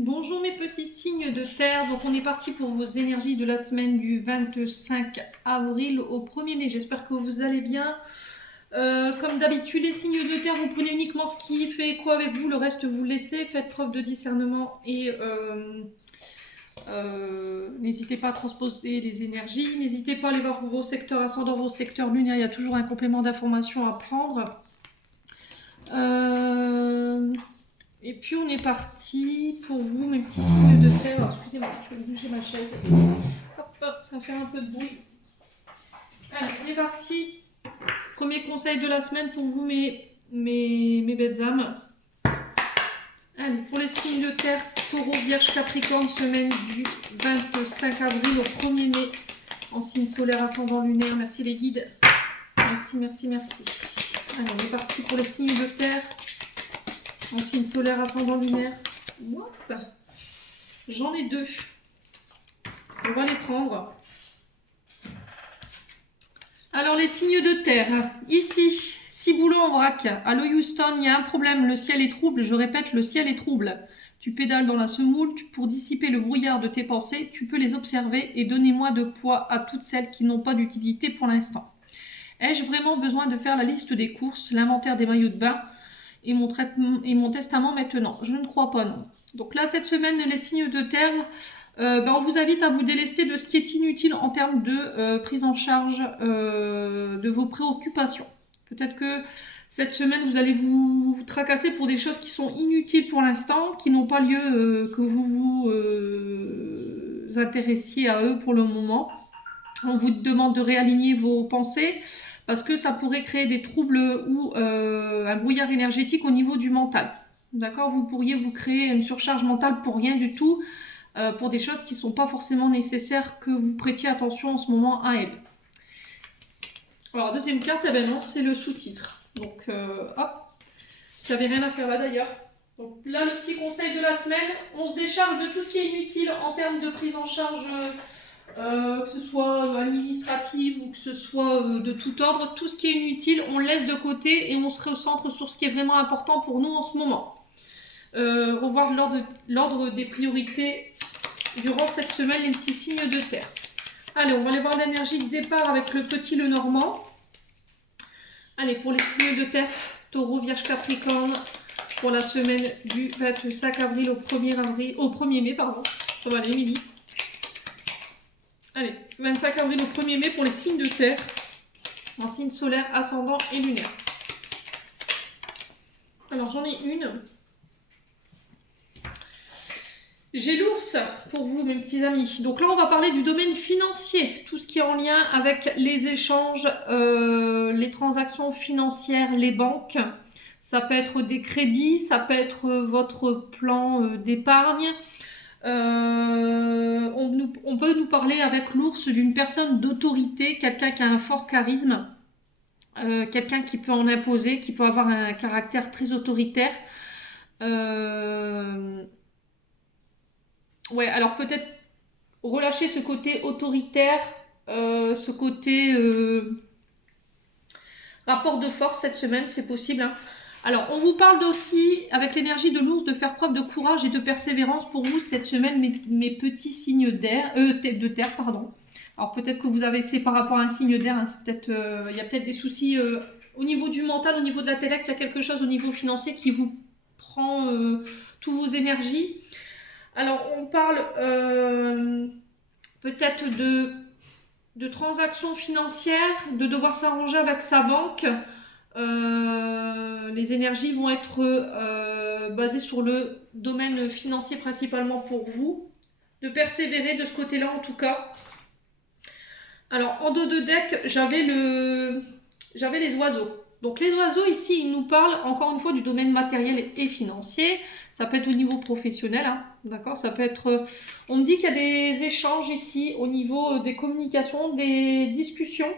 Bonjour mes petits signes de terre, donc on est parti pour vos énergies de la semaine du 25 avril au 1er mai, j'espère que vous allez bien. Comme d'habitude, les signes de terre, vous prenez uniquement ce qui fait écho avec vous, le reste vous laissez, faites preuve de discernement et n'hésitez pas à transposer les énergies, n'hésitez pas à aller voir vos secteurs ascendants, vos secteurs lunaires, il y a toujours un complément d'information à prendre. Et puis on est parti pour vous, mes petits signes de terre. Alors, excusez-moi, je vais bouger ma chaise. Hop, hop, ça fait un peu de bruit. Allez, on est parti. Premier conseil de la semaine pour vous, mes belles âmes. Allez, pour les signes de terre, Taureau, Vierge, Capricorne, semaine du 25 avril au 1er mai, en signe solaire, ascendant lunaire. Merci les guides. Merci, merci, merci. Allez, on est parti pour les signes de terre. En signe solaire, ascendant lunaire. Hop. J'en ai deux. On va les prendre. Alors, les signes de terre. Ici, ciboulot en vrac. Allô Houston, il y a un problème. Le ciel est trouble. Je répète, le ciel est trouble. Tu pédales dans la semoule pour dissiper le brouillard de tes pensées. Tu peux les observer et donnez-moi de poids à toutes celles qui n'ont pas d'utilité pour l'instant. Ai-je vraiment besoin de faire la liste des courses, l'inventaire des maillots de bain et mon testament maintenant? Je ne crois pas, non. Donc là, cette semaine, les signes de terre, on vous invite à vous délester de ce qui est inutile en termes de prise en charge de vos préoccupations. Peut-être que cette semaine, vous allez vous tracasser pour des choses qui sont inutiles pour l'instant, qui n'ont pas lieu que vous vous intéressiez à eux pour le moment. On vous demande de réaligner vos pensées parce que ça pourrait créer des troubles ou un brouillard énergétique au niveau du mental. D'accord? Vous pourriez vous créer une surcharge mentale pour rien du tout, pour des choses qui ne sont pas forcément nécessaires que vous prêtiez attention en ce moment à elles. Alors, deuxième carte, eh ben non, c'est le sous-titre. Donc, hop, j'avais rien à faire là d'ailleurs. Donc là, le petit conseil de la semaine, on se décharge de tout ce qui est inutile en termes de prise en charge, que ce soit administrative ou que ce soit de tout ordre. Tout ce qui est inutile, on le laisse de côté et on se recentre sur ce qui est vraiment important pour nous en ce moment. Revoir l'ordre des priorités durant cette semaine, les petits signes de terre. Allez, on va aller voir l'énergie de départ avec le petit Lenormand. Allez, pour les signes de terre, Taureau, Vierge, Capricorne, pour la semaine du 25 avril au 1er mai, pardon. Ça va aller, Émilie. Allez, 25 avril au 1er mai pour les signes de terre, en signe solaire, ascendant et lunaire. Alors, j'en ai une. J'ai l'ours pour vous, mes petits amis. Donc là, on va parler du domaine financier. Tout ce qui est en lien avec les échanges, les transactions financières, les banques. Ça peut être des crédits, ça peut être votre plan d'épargne. On peut nous parler avec l'ours d'une personne d'autorité, quelqu'un qui a un fort charisme, quelqu'un qui peut en imposer, qui peut avoir un caractère très autoritaire. Ouais, alors peut-être relâcher ce côté autoritaire, ce côté rapport de force cette semaine, c'est possible. Hein. Alors, on vous parle aussi, avec l'énergie de l'ours, de faire preuve de courage et de persévérance pour vous cette semaine, mes petits signes de terre, pardon. Alors peut-être que vous avez, c'est par rapport à un signe d'air, hein, il y a peut-être des soucis au niveau du mental, au niveau de l'intellect, il y a quelque chose au niveau financier qui vous prend toutes vos énergies. Alors, on parle peut-être de transactions financières, de devoir s'arranger avec sa banque. Les énergies vont être basées sur le domaine financier principalement pour vous. De persévérer de ce côté-là en tout cas. Alors, en dos de deck, j'avais les oiseaux. Donc les oiseaux ici, ils nous parlent encore une fois du domaine matériel et financier. Ça peut être au niveau professionnel, hein, d'accord. Ça peut être. On me dit qu'il y a des échanges ici au niveau des communications, des discussions,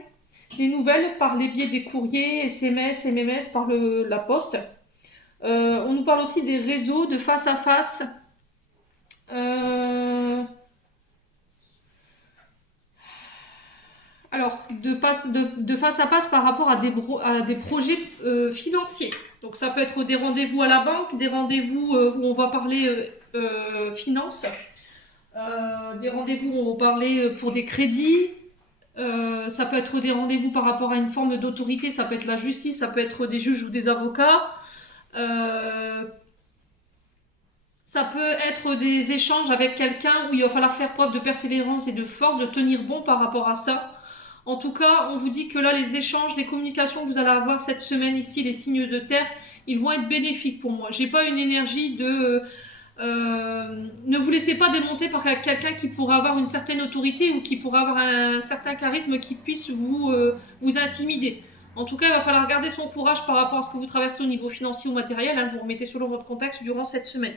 des nouvelles par les biais des courriers, SMS, MMS, par la poste. On nous parle aussi des réseaux de face à face. Alors, de face à face par rapport à des projets financiers. Donc ça peut être des rendez-vous à la banque, des rendez-vous où on va parler finance, des rendez-vous où on va parler pour des crédits, ça peut être des rendez-vous par rapport à une forme d'autorité, ça peut être la justice, ça peut être des juges ou des avocats. Ça peut être des échanges avec quelqu'un où il va falloir faire preuve de persévérance et de force, de tenir bon par rapport à ça. En tout cas, on vous dit que là, les échanges, les communications que vous allez avoir cette semaine ici, les signes de terre, ils vont être bénéfiques pour moi. J'ai pas une énergie de... ne vous laissez pas démonter par quelqu'un qui pourrait avoir une certaine autorité ou qui pourrait avoir un certain charisme qui puisse vous intimider. En tout cas, il va falloir garder son courage par rapport à ce que vous traversez au niveau financier ou matériel. Hein, vous remettez selon votre contexte durant cette semaine.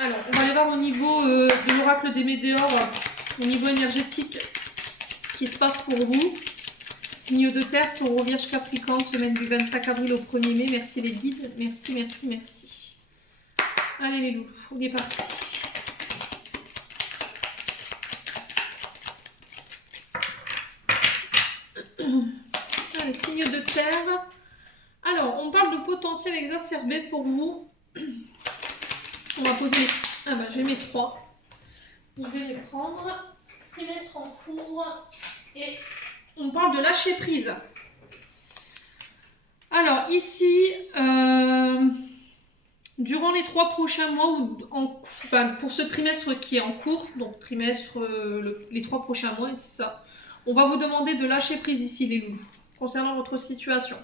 Alors, on va aller voir au niveau de l'oracle des météores, au niveau énergétique, ce qui se passe pour vous. Signe de terre, Taureau, Vierge, Capricorne, semaine du 25 avril au 1er mai. Merci les guides, merci, merci, merci. Allez les loups, on est parti. Allez, signe de terre. Alors, on parle de potentiel exacerbé pour vous. On va poser... Ah bah j'ai mes 3. Je vais les prendre. Trimestre en cours. Et on parle de lâcher prise. Alors ici, durant les 3 prochains mois, ou pour ce trimestre qui est en cours, donc trimestre, les 3 prochains mois, c'est ça, on va vous demander de lâcher prise ici les loups, concernant votre situation.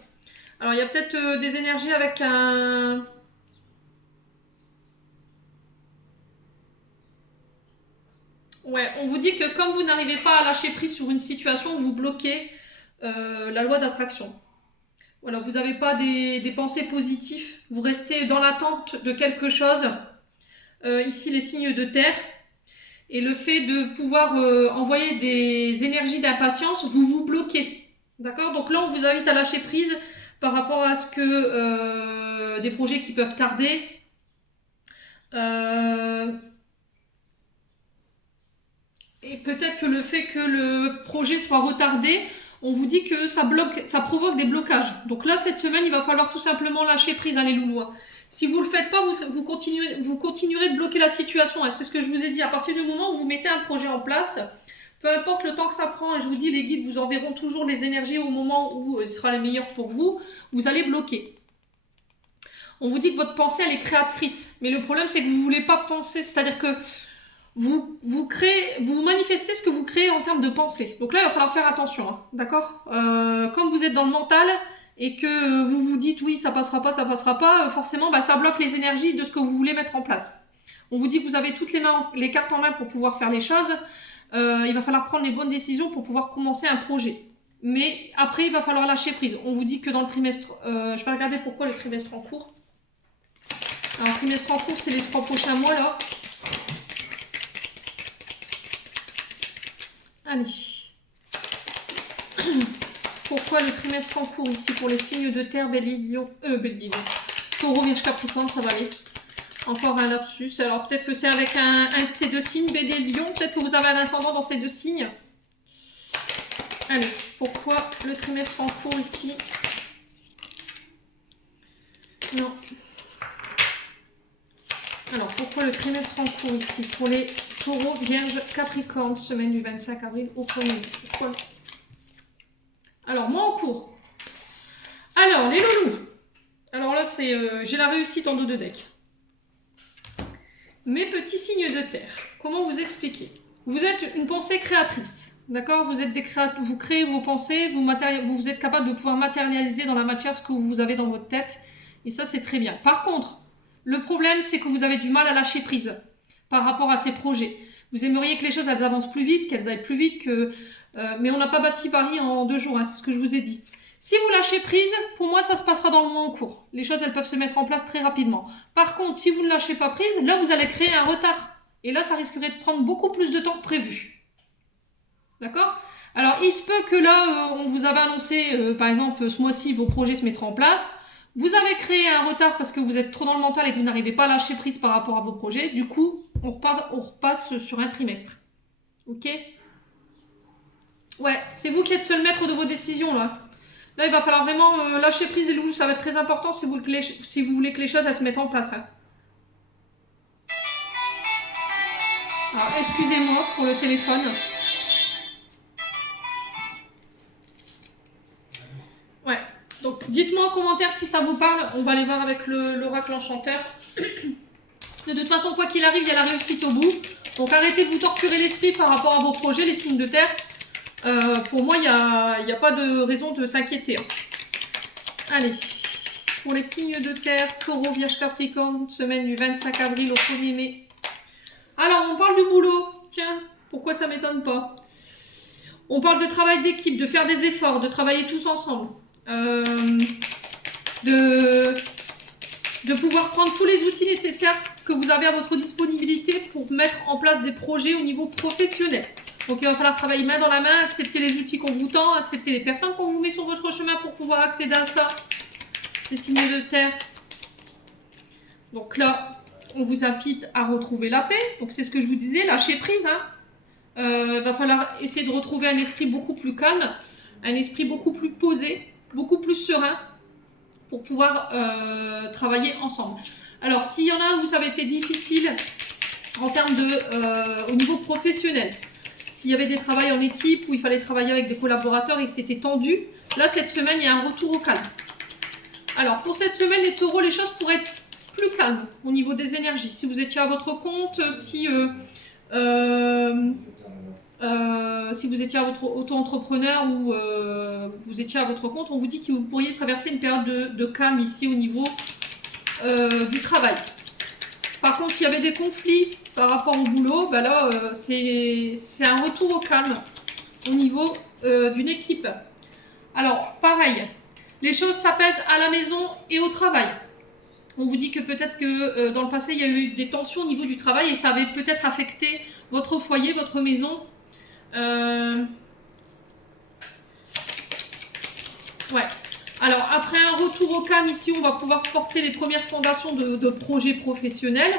Alors il y a peut-être des énergies avec un... Ouais, on vous dit que comme vous n'arrivez pas à lâcher prise sur une situation, vous bloquez la loi d'attraction. Voilà, vous n'avez pas des pensées positives, vous restez dans l'attente de quelque chose. Ici, les signes de terre. Et le fait de pouvoir envoyer des énergies d'impatience, vous vous bloquez. D'accord? Donc là, on vous invite à lâcher prise par rapport à ce que des projets qui peuvent tarder. Et peut-être que le fait que le projet soit retardé, on vous dit que ça provoque des blocages. Donc là, cette semaine, il va falloir tout simplement lâcher prise, hein, les loulous. Si vous ne le faites pas, vous continuerez de bloquer la situation. Hein. C'est ce que je vous ai dit. À partir du moment où vous mettez un projet en place, peu importe le temps que ça prend, et je vous dis, les guides vous enverront toujours les énergies au moment où il sera le meilleur pour vous, vous allez bloquer. On vous dit que votre pensée, elle est créatrice. Mais le problème, c'est que vous ne voulez pas penser. C'est-à-dire que vous manifestez ce que vous créez en termes de pensée. Donc là, il va falloir faire attention, hein, d'accord? Comme vous êtes dans le mental et que vous vous dites oui, ça passera pas, forcément, bah, ça bloque les énergies de ce que vous voulez mettre en place. On vous dit que vous avez toutes les cartes en main pour pouvoir faire les choses. Il va falloir prendre les bonnes décisions pour pouvoir commencer un projet. Mais après, il va falloir lâcher prise. On vous dit que dans le trimestre... je vais regarder pourquoi le trimestre en cours. Alors, le trimestre en cours, c'est les 3 prochains mois, là. Allez. Pourquoi le trimestre en cours ici pour les signes de terre, Bélier, Lion, Taureau, Vierge, Capricorne, ça va aller. Encore un lapsus. Alors peut-être que c'est avec un de ces 2 signes, Bélier, Lion. Peut-être que vous avez un ascendant dans ces 2 signes. Allez, pourquoi le trimestre en cours ici? Non. Alors, pourquoi le trimestre en cours ici pour les Taureaux, Vierge, Capricorne, semaine du 25 avril au 1er mai? Pourquoi? Alors, moi en cours. Alors, les loulous. Alors là, c'est j'ai la réussite en dos de deck. Mes petits signes de terre. Comment vous expliquer? Vous êtes une pensée créatrice. D'accord? Vous créez vos pensées, vous êtes capable de pouvoir matérialiser dans la matière ce que vous avez dans votre tête. Et ça, c'est très bien. Par contre, le problème, c'est que vous avez du mal à lâcher prise par rapport à ces projets. Vous aimeriez que les choses elles avancent plus vite, qu'elles aillent plus vite, mais on n'a pas bâti Paris en 2 jours, hein, c'est ce que je vous ai dit. Si vous lâchez prise, pour moi, ça se passera dans le mois en cours. Les choses, elles peuvent se mettre en place très rapidement. Par contre, si vous ne lâchez pas prise, là, vous allez créer un retard. Et là, ça risquerait de prendre beaucoup plus de temps que prévu. D'accord? Alors, il se peut que là, on vous avait annoncé, par exemple, ce mois-ci, vos projets se mettront en place. Vous avez créé un retard parce que vous êtes trop dans le mental et que vous n'arrivez pas à lâcher prise par rapport à vos projets. Du coup, on repasse sur un trimestre. Ok? Ouais, c'est vous qui êtes seul maître de vos décisions, là. Là, il va falloir vraiment lâcher prise les loups. Ça va être très important si vous voulez que les choses elles se mettent en place. Hein. Alors, excusez-moi pour le téléphone. Ouais. Donc, dites-moi en commentaire si ça vous parle. On va aller voir avec l'oracle enchanteur. De toute façon, quoi qu'il arrive, il y a la réussite au bout. Donc, arrêtez de vous torturer l'esprit par rapport à vos projets, les signes de terre. Pour moi, il n'y a pas de raison de s'inquiéter. Allez, pour les signes de terre, Taureau, Vierge, Capricorne, semaine du 25 avril au 1er mai. Alors, on parle du boulot. Tiens, pourquoi ça ne m'étonne pas? On parle de travail d'équipe, de faire des efforts, de travailler tous ensemble. De pouvoir prendre tous les outils nécessaires que vous avez à votre disponibilité pour mettre en place des projets au niveau professionnel. Donc il va falloir travailler main dans la main, accepter les outils qu'on vous tend, accepter les personnes qu'on vous met sur votre chemin pour pouvoir accéder à ça. Les signes de terre. Donc là, on vous invite à retrouver la paix. Donc c'est ce que je vous disais, lâcher prise. Il va falloir essayer de retrouver un esprit beaucoup plus calme, un esprit beaucoup plus posé, beaucoup plus serein pour pouvoir travailler ensemble. Alors s'il y en a où ça avait été difficile en termes de au niveau professionnel, s'il y avait des travails en équipe où il fallait travailler avec des collaborateurs et que c'était tendu, là cette semaine il y a un retour au calme. Alors pour cette semaine les taureaux, les choses pourraient être plus calmes au niveau des énergies. Si vous étiez à votre compte, si vous étiez à votre auto-entrepreneur ou vous étiez à votre compte, on vous dit que vous pourriez traverser une période de calme ici au niveau du travail. Par contre, s'il y avait des conflits par rapport au boulot, ben là, c'est un retour au calme au niveau d'une équipe. Alors, pareil, les choses s'apaisent à la maison et au travail. On vous dit que peut-être que dans le passé, il y a eu des tensions au niveau du travail et ça avait peut-être affecté votre foyer, votre maison. Ouais. Alors, après un retour au calme, ici, on va pouvoir porter les premières fondations de projets professionnels,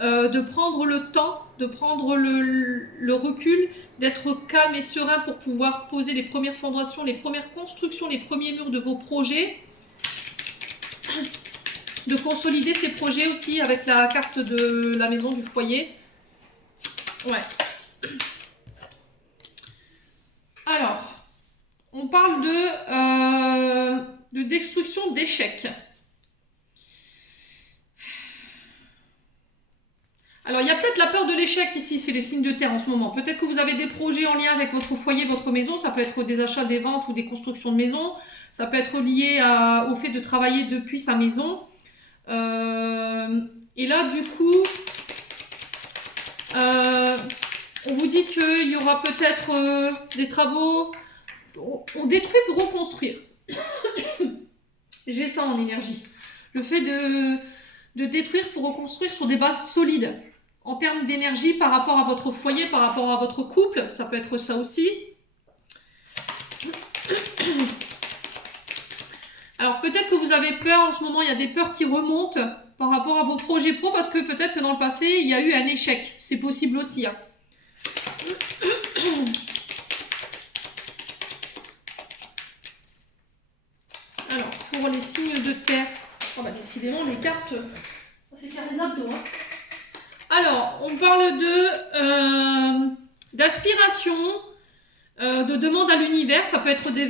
de prendre le temps, de prendre le recul, d'être calme et serein pour pouvoir poser les premières fondations, les premières constructions, les premiers murs de vos projets. De consolider ces projets aussi avec la carte de la maison du foyer. Ouais. Alors, on parle de destruction d'échecs. Alors, il y a peut-être la peur de l'échec ici, c'est les signes de terre en ce moment. Peut-être que vous avez des projets en lien avec votre foyer, votre maison. Ça peut être des achats, des ventes ou des constructions de maison. Ça peut être lié au fait de travailler depuis sa maison. Et là, du coup, on vous dit qu'il y aura peut-être des travaux. On détruit pour reconstruire. J'ai ça en énergie. Le fait de détruire pour reconstruire sur des bases solides. En termes d'énergie par rapport à votre foyer, par rapport à votre couple, ça peut être ça aussi. Alors peut-être que vous avez peur en ce moment, il y a des peurs qui remontent par rapport à vos projets pro parce que peut-être que dans le passé, il y a eu un échec. C'est possible aussi. Hein. Alors, pour les signes de terre, oh bah décidément, les cartes, ça fait faire les abdos. Hein. Alors, on parle d'aspiration, de demande à l'univers. Ça peut être des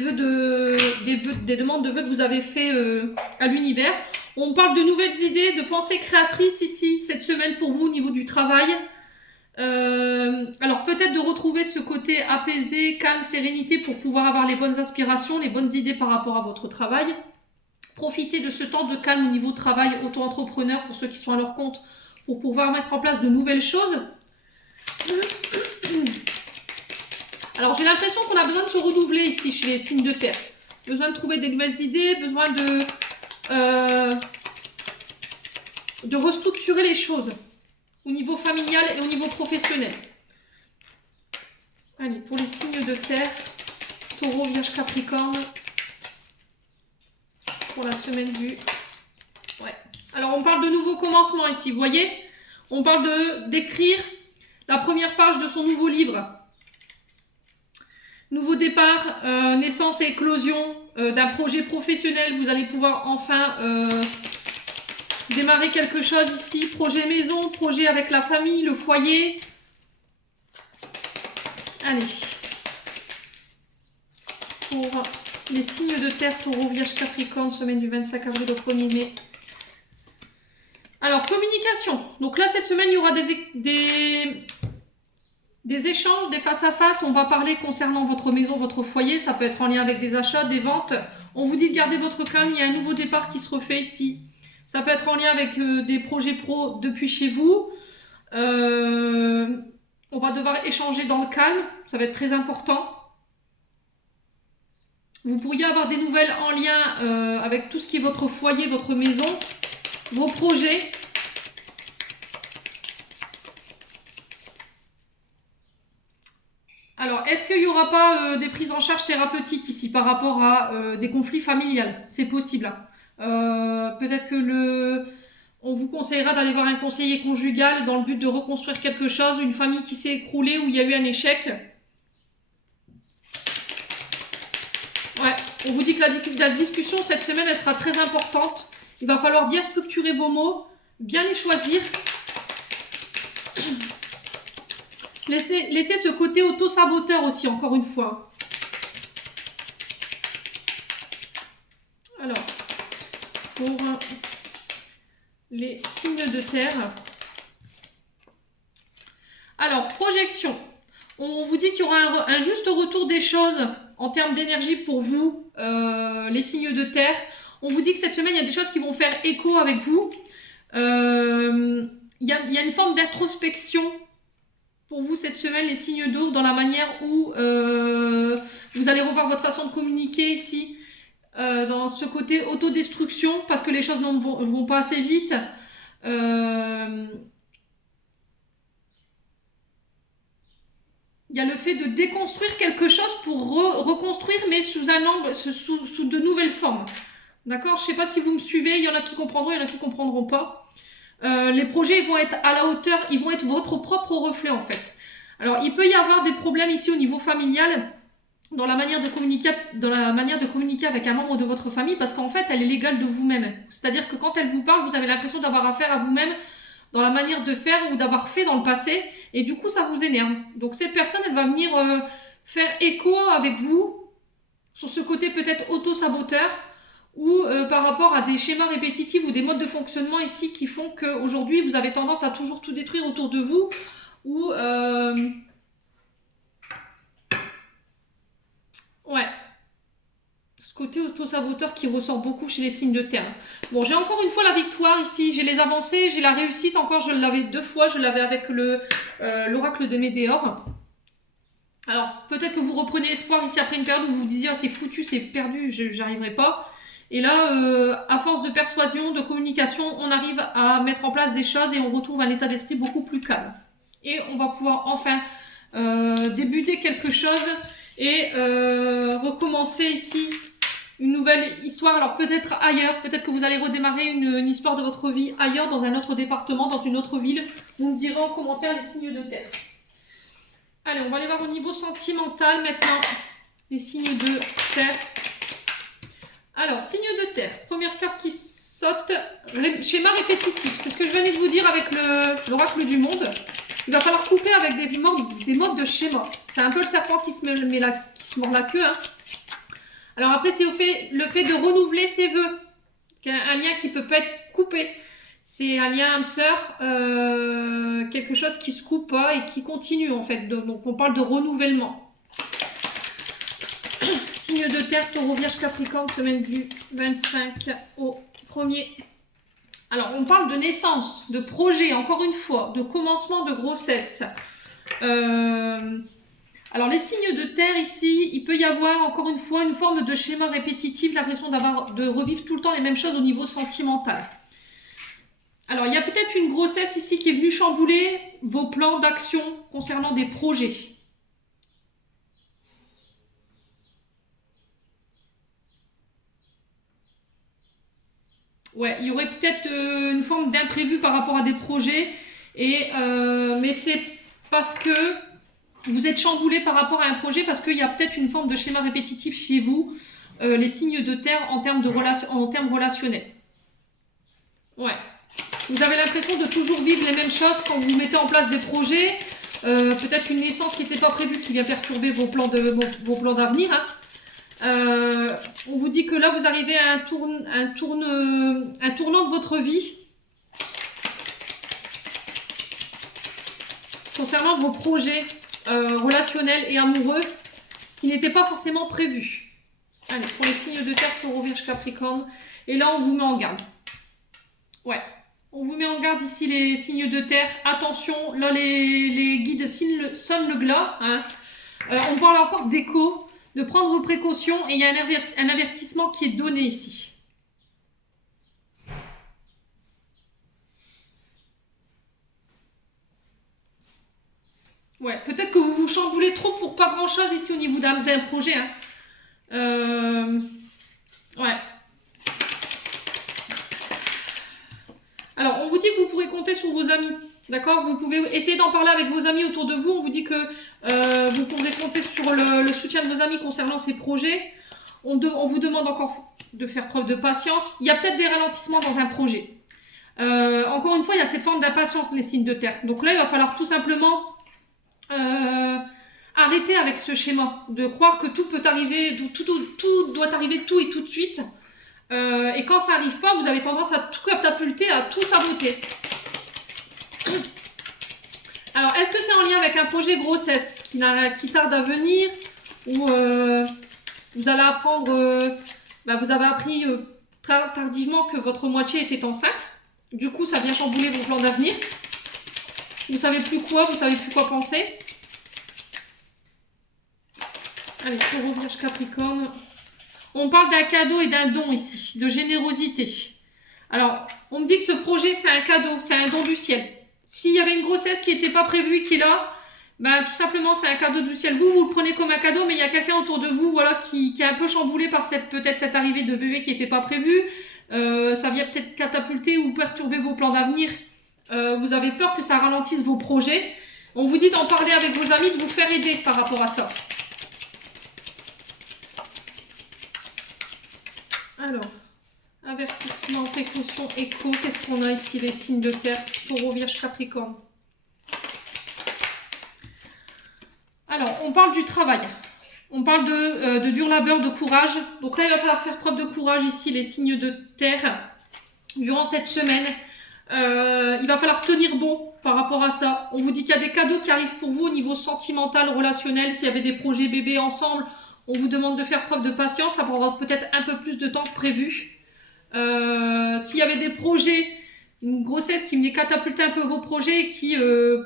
demandes de vœux que vous avez fait à l'univers. On parle de nouvelles idées, de pensées créatrices ici, cette semaine pour vous au niveau du travail. Alors peut-être de retrouver ce côté apaisé, calme, sérénité pour pouvoir avoir les bonnes aspirations, les bonnes idées par rapport à votre travail. Profitez de ce temps de calme au niveau travail, auto-entrepreneur pour ceux qui sont à leur compte, pour pouvoir mettre en place de nouvelles choses. Alors j'ai l'impression qu'on a besoin de se renouveler ici chez les signes de terre. Besoin de trouver des nouvelles idées, besoin de restructurer les choses au niveau familial et au niveau professionnel. Allez, pour les signes de terre, Taureau, Vierge, Capricorne, pour la semaine du... Ouais. Alors on parle de nouveaux commencements ici, vous voyez? On parle d'écrire la première page de son nouveau livre. Nouveau départ, naissance et éclosion d'un projet professionnel, vous allez pouvoir enfin démarrer quelque chose ici. Projet maison, projet avec la famille, le foyer. Allez. Pour les signes de terre, Taureau, Vierge, Capricorne, semaine du 25 avril au 1er mai. Alors, communication. Donc là, cette semaine, il y aura des échanges, des face-à-face. On va parler concernant votre maison, votre foyer. Ça peut être en lien avec des achats, des ventes. On vous dit de garder votre calme. Il y a un nouveau départ qui se refait ici. Ça peut être en lien avec des projets pro depuis chez vous. On va devoir échanger dans le calme. Ça va être très important. Vous pourriez avoir des nouvelles en lien avec tout ce qui est votre foyer, votre maison, vos projets. Alors, est-ce qu'il n'y aura pas des prises en charge thérapeutiques ici par rapport à des conflits familiales? C'est possible. Peut-être que on vous conseillera d'aller voir un conseiller conjugal dans le but de reconstruire quelque chose, une famille qui s'est écroulée, où il y a eu un échec. Ouais, on vous dit que la discussion cette semaine, elle sera très importante. Il va falloir bien structurer vos mots, bien les choisir. Laissez ce côté auto-saboteur aussi, encore une fois. Alors, pour les signes de terre. Alors, projection. On vous dit qu'il y aura un juste retour des choses en termes d'énergie pour vous, les signes de terre. On vous dit que cette semaine, il y a des choses qui vont faire écho avec vous. Il y a une forme d'introspection pour vous cette semaine, les signes d'eau, dans la manière où vous allez revoir votre façon de communiquer ici, dans ce côté autodestruction, parce que les choses ne vont pas assez vite. Il y a le fait de déconstruire quelque chose pour reconstruire, mais sous un angle, sous de nouvelles formes. D'accord? Je ne sais pas si vous me suivez, il y en a qui comprendront, il y en a qui ne comprendront pas. Les projets vont être à la hauteur, ils vont être votre propre reflet en fait. Alors, il peut y avoir des problèmes ici au niveau familial, dans la manière de communiquer avec un membre de votre famille, parce qu'en fait, elle est l'égale de vous-même. C'est-à-dire que quand elle vous parle, vous avez l'impression d'avoir affaire à vous-même dans la manière de faire ou d'avoir fait dans le passé, et du coup, ça vous énerve. Donc, cette personne, elle va venir faire écho avec vous sur ce côté peut-être auto-saboteur, ou par rapport à des schémas répétitifs ou des modes de fonctionnement ici qui font qu'aujourd'hui, vous avez tendance à toujours tout détruire autour de vous, ou ouais, ce côté auto-saboteur qui ressort beaucoup chez les signes de terre. Bon, j'ai encore une fois la victoire ici, j'ai les avancées, j'ai la réussite, encore je l'avais 2 fois, je l'avais avec l'oracle de Médéor. Alors, peut-être que vous reprenez espoir ici après une période où vous vous disiez, oh, c'est foutu, c'est perdu, j'arriverai pas. Et là, à force de persuasion, de communication, on arrive à mettre en place des choses et on retrouve un état d'esprit beaucoup plus calme. Et on va pouvoir enfin débuter quelque chose et recommencer ici une nouvelle histoire. Alors peut-être ailleurs, peut-être que vous allez redémarrer une histoire de votre vie ailleurs, dans un autre département, dans une autre ville. Vous me direz en commentaire les signes de terre. Allez, on va aller voir au niveau sentimental maintenant, les signes de terre. Alors, signes de terre, première carte qui saute, schéma répétitif. C'est ce que je venais de vous dire avec l'oracle du monde. Il va falloir couper avec des modes de schéma. C'est un peu le serpent qui se mord la queue. Hein. Alors après, c'est le fait de renouveler ses vœux. Un lien qui peut pas être coupé. C'est un lien âme-sœur, quelque chose qui se coupe pas et qui continue en fait. Donc on parle de renouvellement. Signe de terre, Taureau, Vierge, Capricorne, semaine du 25 au 1er. Alors, on parle de naissance, de projet, encore une fois, de commencement de grossesse. Alors, les signes de terre ici, il peut y avoir, encore une fois, une forme de schéma répétitif, l'impression de revivre tout le temps les mêmes choses au niveau sentimental. Alors, il y a peut-être une grossesse ici qui est venue chambouler vos plans d'action concernant des projets. Ouais, il y aurait peut-être une forme d'imprévu par rapport à des projets, mais c'est parce que vous êtes chamboulé par rapport à un projet, parce qu'il y a peut-être une forme de schéma répétitif chez vous. les signes de terre en termes relationnels. Ouais. Vous avez l'impression de toujours vivre les mêmes choses quand vous mettez en place des projets. Peut-être une naissance qui n'était pas prévue qui vient perturber vos plans d'avenir. Hein. On vous dit que là, vous arrivez à un tournant de votre vie concernant vos projets relationnels et amoureux qui n'étaient pas forcément prévus. Allez, pour les signes de terre, Taureau, Vierge, Capricorne. Et là, on vous met en garde. Ouais. On vous met en garde ici les signes de terre. Attention, là les guides sonnent le glas. Hein. On parle encore d'écho, de prendre vos précautions et il y a un avertissement qui est donné ici. Ouais, peut-être que vous vous chamboulez trop pour pas grand chose ici au niveau d'un projet. Hein. Ouais. Alors, on vous dit que vous pourrez compter sur vos amis, d'accord? Vous pouvez essayer d'en parler avec vos amis autour de vous. On vous dit que vous pourrez compter sur le soutien de vos amis concernant ces projets. On vous demande encore de faire preuve de patience. Il y a peut-être des ralentissements dans un projet. Encore une fois, il y a cette forme d'impatience, les signes de terre. Donc là, il va falloir tout simplement arrêter avec ce schéma, de croire que tout peut arriver, tout doit arriver tout et tout de suite. Et quand ça n'arrive pas, vous avez tendance à tout catapulter, à tout saboter. Alors, est-ce que c'est en lien avec un projet grossesse qui tarde à venir ou vous allez apprendre, vous avez appris tardivement que votre moitié était enceinte. Du coup, ça vient chambouler vos plans d'avenir. Vous savez plus quoi, vous savez plus quoi penser. Allez, Taureau, Vierge, Capricorne. On parle d'un cadeau et d'un don ici, de générosité. Alors, on me dit que ce projet, c'est un cadeau, c'est un don du ciel. S'il y avait une grossesse qui n'était pas prévue et qui est là, tout simplement, c'est un cadeau du ciel. Vous le prenez comme un cadeau, mais il y a quelqu'un autour de vous qui est un peu chamboulé par peut-être cette arrivée de bébé qui n'était pas prévue. Ça vient peut-être catapulter ou perturber vos plans d'avenir. Vous avez peur que ça ralentisse vos projets. On vous dit d'en parler avec vos amis, de vous faire aider par rapport à ça. Alors, avertissement, précaution, écho. Qu'est-ce qu'on a ici, les signes de terre? Taureau, Vierge, Capricorne. Alors, on parle du travail. On parle de dur labeur, de courage. Donc là, il va falloir faire preuve de courage ici, les signes de terre, durant cette semaine. Il va falloir tenir bon par rapport à ça. On vous dit qu'il y a des cadeaux qui arrivent pour vous au niveau sentimental, relationnel. S'il y avait des projets bébés ensemble, on vous demande de faire preuve de patience. Ça prendra peut-être un peu plus de temps que prévu. S'il y avait des projets, une grossesse qui venait catapulter un peu vos projets, qui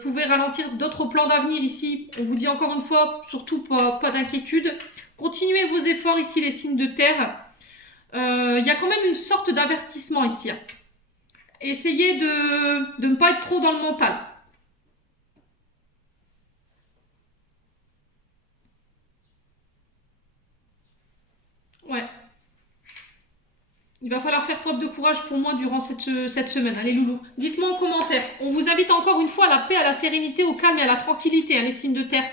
pouvait ralentir d'autres plans d'avenir ici, on vous dit encore une fois, surtout pas d'inquiétude. Continuez vos efforts ici, les signes de terre. Il y a quand même une sorte d'avertissement ici. Essayez de ne pas être trop dans le mental. Ouais. Il va falloir faire preuve de courage pour moi durant cette semaine. Allez, loulou. Dites-moi en commentaire. On vous invite encore une fois à la paix, à la sérénité, au calme et à la tranquillité, les signes de terre.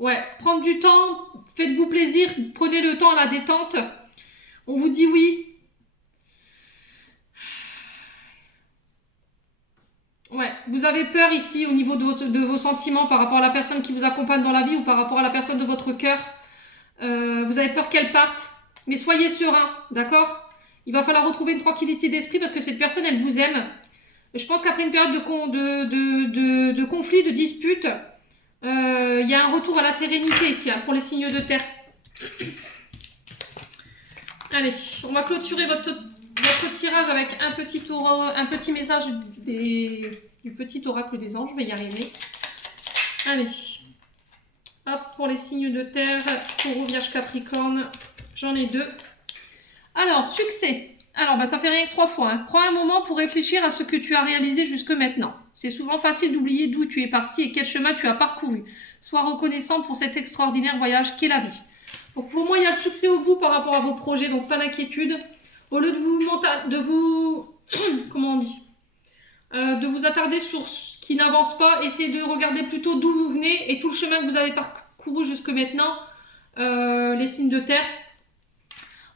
Ouais, prendre du temps, faites-vous plaisir, prenez le temps à la détente. On vous dit oui. Ouais, vous avez peur ici au niveau de vos sentiments par rapport à la personne qui vous accompagne dans la vie ou par rapport à la personne de votre cœur. Vous avez peur qu'elle parte. Mais soyez serein, d'accord ? Il va falloir retrouver une tranquillité d'esprit parce que cette personne, elle vous aime. Je pense qu'après une période de conflit, de dispute, il y a un retour à la sérénité ici pour les signes de terre. Allez, on va clôturer votre tirage avec un petit message du petit oracle des anges. Je vais y arriver. Allez. Hop, pour les signes de terre, Taureau, Vierge, Capricorne. J'en ai 2. Alors, succès. Alors, ça fait rien que 3 fois. Hein. Prends un moment pour réfléchir à ce que tu as réalisé jusque maintenant. C'est souvent facile d'oublier d'où tu es parti et quel chemin tu as parcouru. Sois reconnaissant pour cet extraordinaire voyage qu'est la vie. Donc, pour moi, il y a le succès au bout par rapport à vos projets, donc pas d'inquiétude. Au lieu de vous comment on dit, de vous attarder sur ce qui n'avance pas, essayez de regarder plutôt d'où vous venez et tout le chemin que vous avez parcouru jusque maintenant, les signes de terre.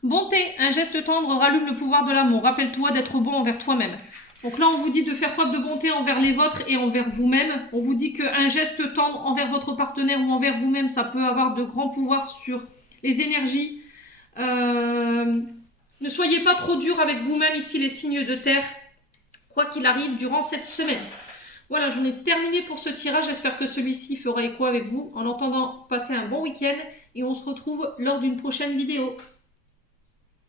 Bonté, un geste tendre rallume le pouvoir de l'amour. Rappelle-toi d'être bon envers toi-même. Donc là, on vous dit de faire preuve de bonté envers les vôtres et envers vous-même. On vous dit qu'un geste tendre envers votre partenaire ou envers vous-même, ça peut avoir de grands pouvoirs sur les énergies. Ne soyez pas trop dur avec vous-même ici, les signes de terre, quoi qu'il arrive durant cette semaine. Voilà, j'en ai terminé pour ce tirage. J'espère que celui-ci fera écho avec vous. En attendant, passez un bon week-end et on se retrouve lors d'une prochaine vidéo.